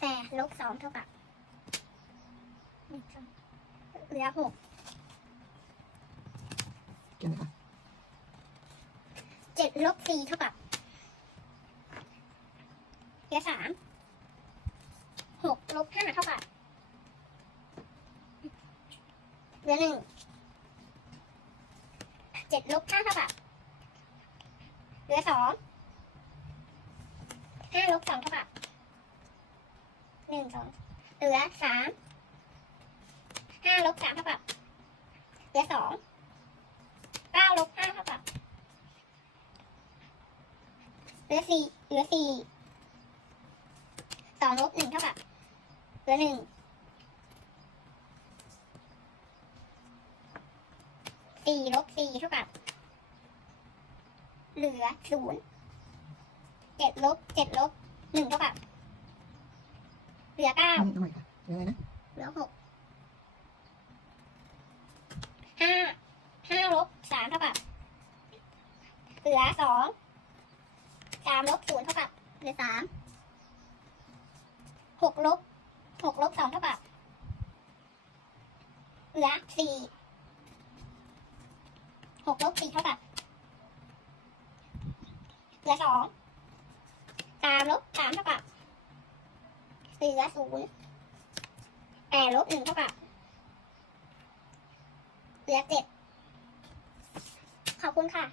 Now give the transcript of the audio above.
แปดลบสองเท่ากับหนึ่งสองเหลือหกเขียนไหมคะเจ็ดลบสี่เท่ากับเหลือสามหกลบห้าเท่ากับเหลือหนึ่งเจ็ดลบห้าเท่ากับเหลือสองห้าลบสองเท่ากับ หนึ่งสองเหลือสามห้าลบสามเท่ากับเหลือสองเก้าลบห้าเท่ากับเหลือสี่เหลือสี่สองลบหนึ่งเท่ากับเหลือหนึ่งสี่ลบสี่เท่ากับ เหลือศูนย์เจ็ดลบเจ็ดลบหนึ่งเท่ากับ เหลือเก้าอืมเอาใหม่ค่ะเขียนอะไรนะเหลือหกห้าห้าลบสามเท่ากับเหลือสองสามลบศูนย์เท่ากับเหลือสามหกลบหกลบสองเท่ากับเหลือสี่หกลบสี่เท่ากับเหลือสองสามลบสามเท่ากับ เหลือศูนย์แปดลบหนึ่งเท่ากับ เหลือเจ็ดขอบคุณค่ะ